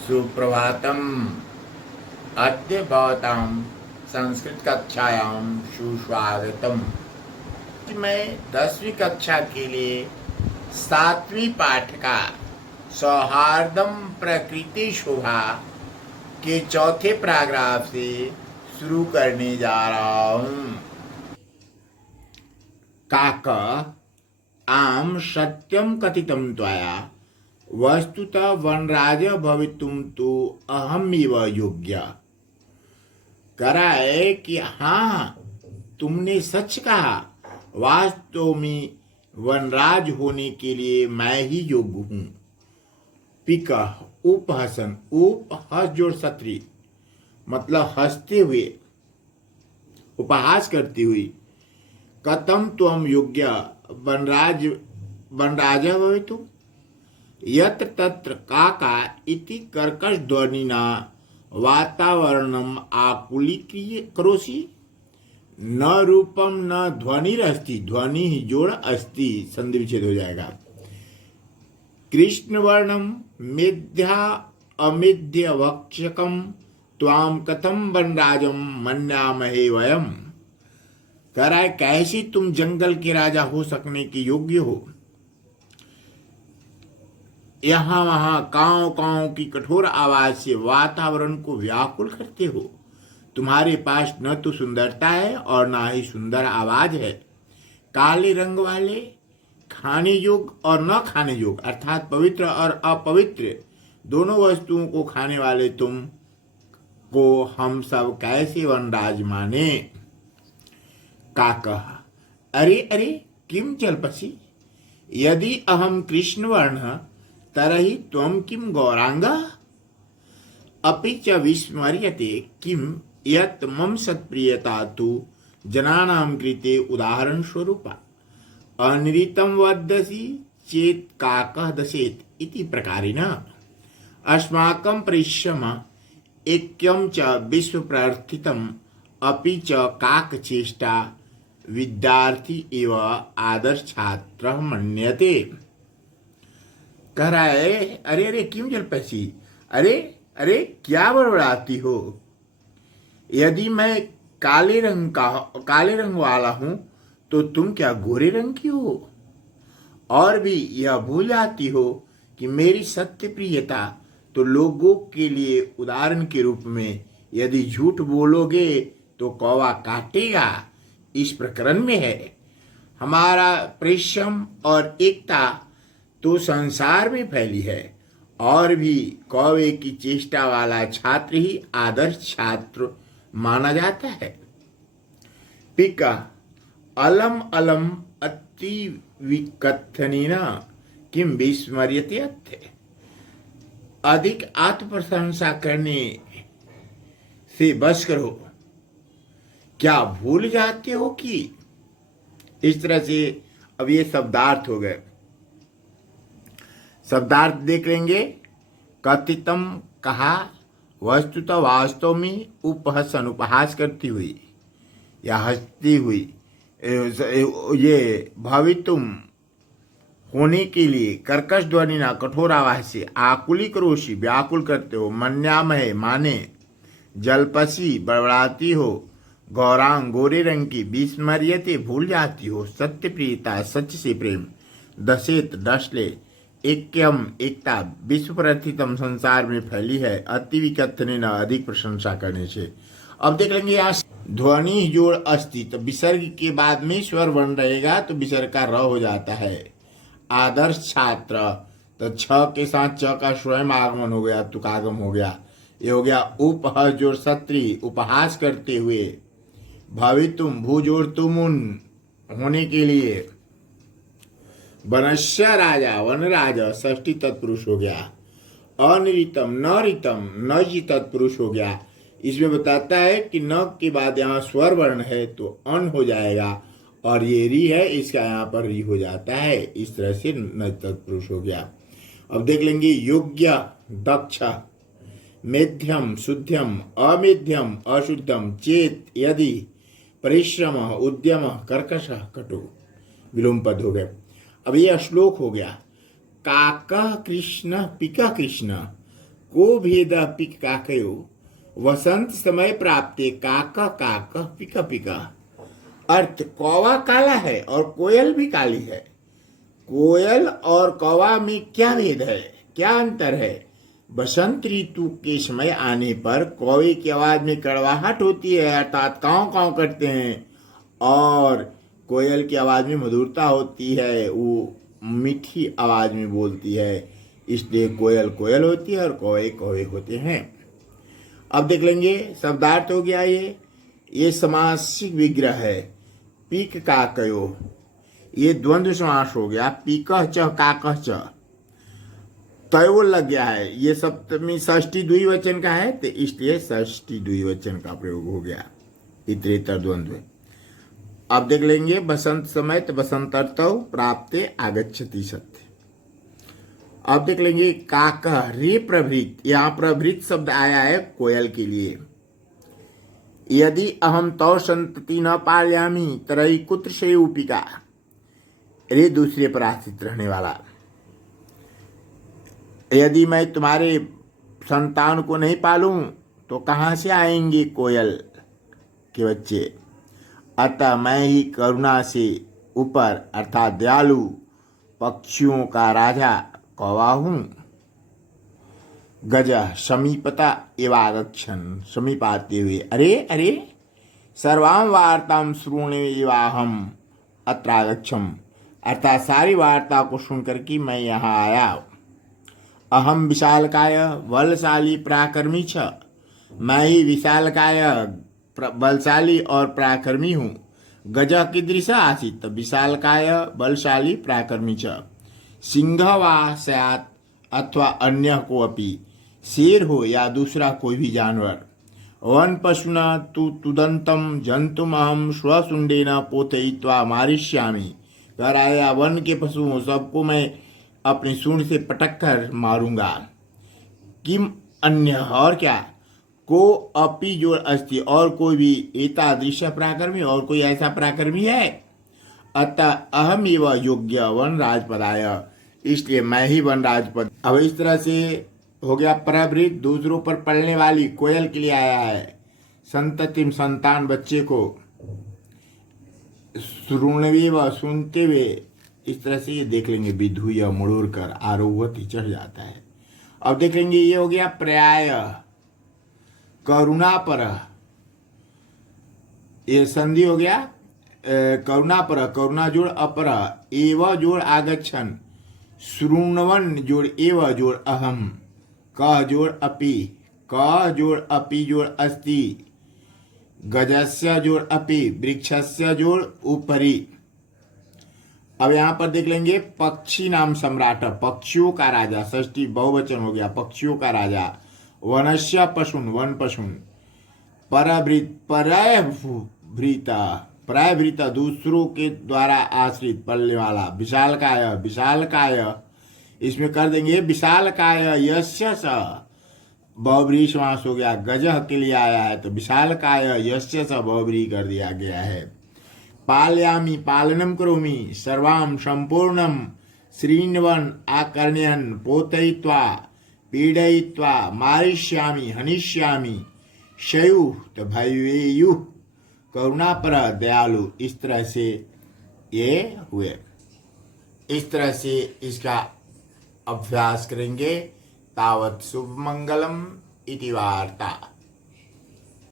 सुप्रभातम। अद्य भवतां संस्कृत कक्षायां सुस्वागतम। मैं 10वीं कक्षा के लिए 7वीं पाठिका सौहार्दम प्रकृति शोभा के चौथे पैराग्राफ से शुरू करने जा रहा हूँ। काक आम सत्यम कथितं त्वया वस्तुतः वनराज भवितुम तो अहमिव योग्य। कराए कि हाँ, तुमने सच कहा, वास्तव में वनराज होने के लिए मैं ही योग्य हूँ। पिक उपहसन, उपहस जोड़ सत्री मतलब हंसते हुए, उपहास करती हुई। कथम त्वम योग्य वनराज भवितुम यत्र तत्र काका इति कर्कश ध्वनिना वातावरणम आकुलीकरोषि। न रूपम न ध्वनिरस्ति, ध्वनि ही जोड़ अस्ति संधि विच्छेद हो जाएगा। कृष्णवर्णम मेध्या अमेध्य वक्षकम त्वाम कथम वनराजम मन्यामहे वयम। कराए कैसी तुम जंगल के राजा हो सकने के योग्य हो। यहाँ वहां कांव कांव की कठोर आवाज से वातावरण को व्याकुल करते हो। तुम्हारे पास न तो सुंदरता है और ना ही सुंदर आवाज है। काले रंग वाले, खाने योग्य और न खाने योग्य अर्थात पवित्र और अपवित्र दोनों वस्तुओं को खाने वाले तुम को हम सब कैसे वनराज माने। काकः अरे अरे किम जल्पसि यदि अहम कृष्णवर्ण तरहि त्वं किम गौरांगा। अपि च विस्मर्यते किम यत् मम सत्प्रियता तु जनानां कृते उदाहरण स्वरूपा। अनृतं वदसि चेत् काकः दशेत् इति प्रकारेण अस्माकं परिश्रम ऐक्यं च विश्वप्रर्थितम् अपि च काकचेष्टा विद्यार्थी एव आदर्श छात्र मन्यते। कह रहा है अरे अरे क्यों जलपैसी, अरे अरे क्या बड़बड़ाती हो। यदि मैं काले रंग वाला हूं तो तुम क्या गोरे रंग की हो। और भी यह भूल जाती हो कि मेरी सत्य प्रियता तो लोगों के लिए उदाहरण के रूप में, यदि झूठ बोलोगे तो कौवा काटेगा, इस प्रकरण में है। हमारा परिश्रम और एकता तो संसार में फैली है। और भी कौवे की चेष्टा वाला छात्र ही आदर्श छात्र माना जाता है। पिका अलम अलम अति विकथनेन किम विस्मर्यते अत्थे। अधिक आत्म प्रशंसा करने से बच करो, क्या भूल जाते हो कि। इस तरह से अब ये शब्दार्थ हो गए। शब्दार्थ देख लेंगे। कथितम कहा, वस्तुतः वास्तव में, उपहसन उपहास करती हुई या हंसती हुई। ये भवितुम होने के लिए, कर्कश ध्वनि ना कठोर आवाज से, आकुली करोषि व्याकुल करते हो, मन्यामहे माने, जलपसी बड़बड़ाती हो, गौरांग गोरे रंग की, विस्मर्यते भूल जाती हो, सत्य प्रियता सच से प्रेम, दशेत दश ले, ऐक्यम एकता विश्व प्रथितम संसार में फैली है, अति विकथने न अधिक प्रशंसा करने से। अब देख लेंगे यहाँ ध्वनि जोड़ अस्ति, तो विसर्ग के बाद में स्वर वर्ण रहेगा तो विसर्ग का र हो जाता है। आदर्श छात्र, तो छ के साथ च का स्वयं आगमन हो गया, तुकागम हो गया। ये हो गया उपहस जोड़ सत्री उपहास करते हुए। भवितुम भू जोड़ तुमुन होने के लिए। वनस्य राजा वनराज षष्ठी तत्पुरुष हो गया। अनृतम नरितम नजी तत्पुरुष हो गया। इसमें बताता है कि न के बाद यहाँ स्वर वर्ण है तो अन हो जाएगा, और ये री है इसका यहाँ पर री हो जाता है। इस तरह से न तत्पुरुष हो गया। अब देख लेंगे योग्य दक्ष, मेध्यम शुद्धम, अमेध्यम अशुद्धम, चेत यदि, परिश्रम उद्यम, कर्कश कटु, विलोम पद हो गए। अब यह श्लोक हो गया। काका कृष्ण पिका कृष्ण को भेद पिक काकयो वसंत समय प्राप्ते काक काक पिक पिक। अर्थ कौवा काला है और कोयल भी काली है। कोयल और कौवा में क्या भेद है, क्या अंतर है? बसंत ऋतु के समय आने पर कौवे की आवाज में कड़वाहट होती है, अर्थात काँव काँव करते हैं, और कोयल की आवाज में मधुरता होती है, वो मीठी आवाज में बोलती है। इसलिए कोयल कोयल होती है और कौवे कौवे होते हैं। अब देख लेंगे शब्दार्थ हो गया ये समासिक विग्रह है। पीक काकयो, ये द्वंद्व समास हो गया। पीकह च काकह च, तयो लग गया है। ये सप्तमी षष्ठी द्विवचन का है, तो इसलिए षष्ठी द्विवचन का प्रयोग हो गया, इतरेतर द्वंद्व। अब देख लेंगे बसंत समय, तो बसंत अर्थौ प्राप्ते आगच्छति सत्य। अब देख लेंगे काकह रे प्रभृत, यहाँ प्रभृत शब्द आया है कोयल के लिए। यदि अहम तौ संतति न पालयामी तरई कुत्र से उपिका, रे दूसरे पर आश्रित रहने वाला। यदि मैं तुम्हारे संतान को नहीं पालूं तो कहाँ से आएंगे कोयल के बच्चे। अतः मैं ही करुणा से ऊपर अर्थात दयालु पक्षियों का राजा कौवा हूं। गज समीपता एवागच्छन, समीप आते हुए अरे अरे सर्वां वार्तां श्रोणे एवाहम अत्रागच्छम, अर्थात सारी वार्ता को सुनकर कि मैं यहाँ आया। अहम विशालकाय बलशाली पराक्रमी छ, मैं ही विशालकाय बलशाली और पराक्रमी हूँ। गज कीदृश आसीत्, विशालकाय बलशाली पराक्रमी छ। सिंह वा स्यात् अथवा अन्य को अपि, शेर हो या दूसरा कोई भी जानवर। वन पशुना तु तुदंतम जंतुम अहम स्वशुंडेन पोथयित्वा मारिष्यामि, घर आया वन के पशुओं सबको मैं अपने सूंड से पटक कर मारूंगा। किम अन्य, और क्या, को अपि जो अस्ति, और कोई भी, एतादृश पराक्रमी, और कोई ऐसा पराक्रमी है। अतः अहम एव योग्य वन राजपदाय, इसलिए मैं ही वन राजपद। अब इस तरह से हो गया प्रभृत, दूसरों पर पड़ने वाली कोयल के लिए आया है। संततिम संतान बच्चे को, श्रुणवे व सुनते हुए, इस तरह से ये देख लेंगे। विधु या मुड़ोर कर आरोहती चढ़ जाता है। अब देख लेंगे ये हो गया पर्याय। करुणा पर, ये संधि हो गया। करुणा पर, करुणा जोड़ अपर, एव जोड़ आगच्छन, श्रुण्वन जोड़ एव जोड़ अहम, कह जोड़ अपि, कह जोड़ अपि जोड़ अस्ति, गजस्य जोड़ अपि, वृक्षस्य जोड़ उपरि। अब यहाँ पर देख लेंगे पक्षी नाम सम्राट, पक्षियों का राजा, षष्ठी बहुवचन हो गया, पक्षियों का राजा। वनस्य पशुन, वन पशुन। परभृत, परभृता, प्रायभृता दूसरों के द्वारा आश्रित, पलने वाला। विशालकाय, विशालकाय, इसमें कर देंगे विशालकाय यस्य स, बहुव्रीहि समास हो गया। गजह के लिए आया है तो विशालकाय यस्य स बहुव्रीहि कर दिया गया है। पालयामि, पालनम करोमि, सर्वाम संपूर्णम, श्रीन्वन आकर्ण्यन, पोतयित्वा पीडयित्वा, मारिष्यामि हनिष्यामि, शयु तो भयेयु, करुणा पर दयालु। इस तरह से ये हुए। इस तरह से इसका अभ्यास करेंगे। तावत् शुभ मंगलम इति वार्ता।